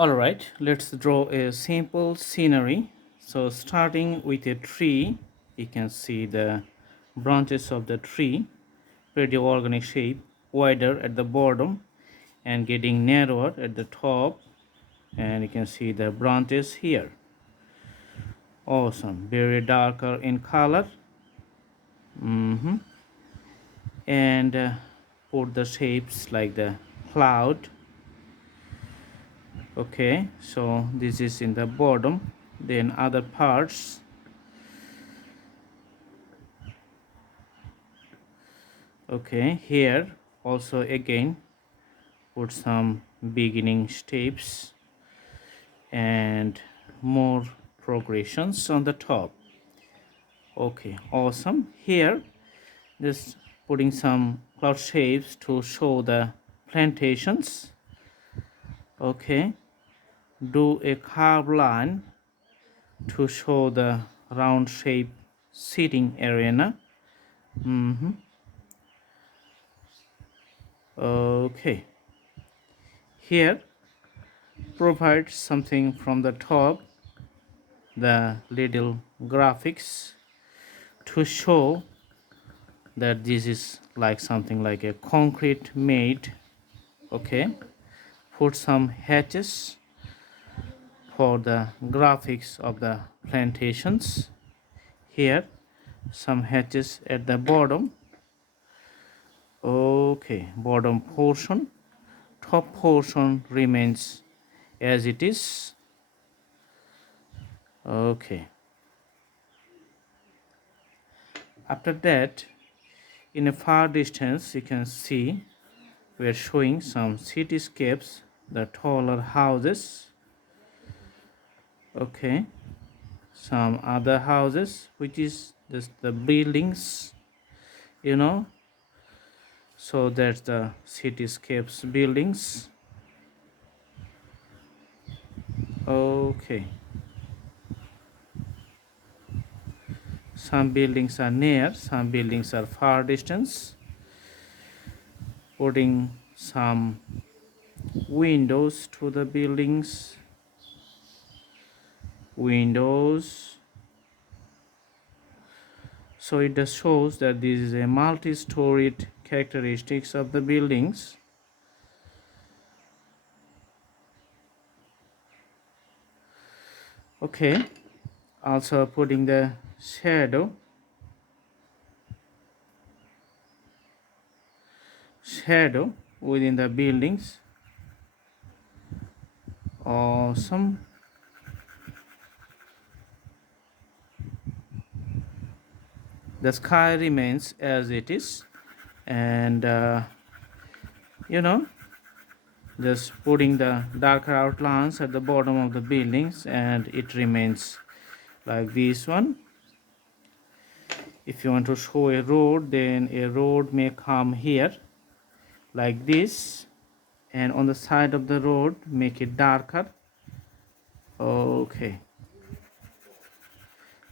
Alright, let's draw a simple scenery. So starting with a tree, you can see the branches of the tree, pretty organic shape, wider at the bottom and getting narrower at the top, and you can see the branches here. Awesome, very darker in color. And put the shapes like the cloud. Okay, so this is in the bottom, then other parts. Okay, here also again put some beginning steps and more progressions on the top. Okay, awesome. Here just putting some cloud shapes to show the plantations. Okay, do a curved line to show the round shape seating arena. Okay, here provide something from the top, the little graphics to show that this is like something like a concrete made. Okay, put some hatches for the graphics of the plantations. Here some hatches at the bottom. Okay, bottom portion, top portion remains as it is. Okay, after that, in a far distance you can see we are showing some cityscapes, the taller houses. Okay, some other houses, which is just the buildings, you know. So that's the cityscapes buildings. Okay, some buildings are near, some buildings are far distance. Putting some windows to the buildings, windows. So it just shows that this is a multi-storied characteristics of the buildings. Okay, also putting the shadow within the buildings. Awesome. The sky remains as it is, and just putting the darker outlines at the bottom of the buildings, and it remains like this one. If you want to show a road, then a road may come here like this, and on the side of the road make it darker. Okay,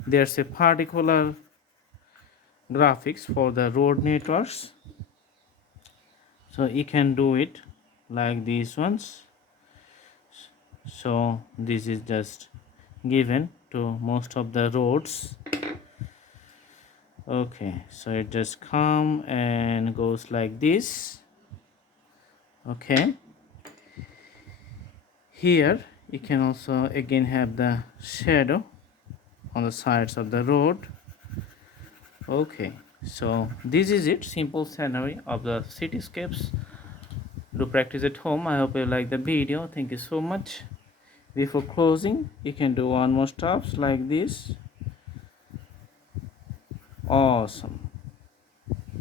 there's a particular graphics for the road networks, so you can do it like these ones. So this is just given to most of the roads. Okay, so it just come and goes like this. Okay, here you can also again have the shadow on the sides of the road. Okay, so this is it, simple scenery of the cityscapes. Do practice at home. I hope you like the video. Thank you so much. Before closing, you can do one more steps like this. Awesome,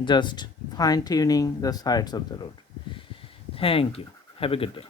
just fine tuning the sides of the road. Thank you. Have a good day.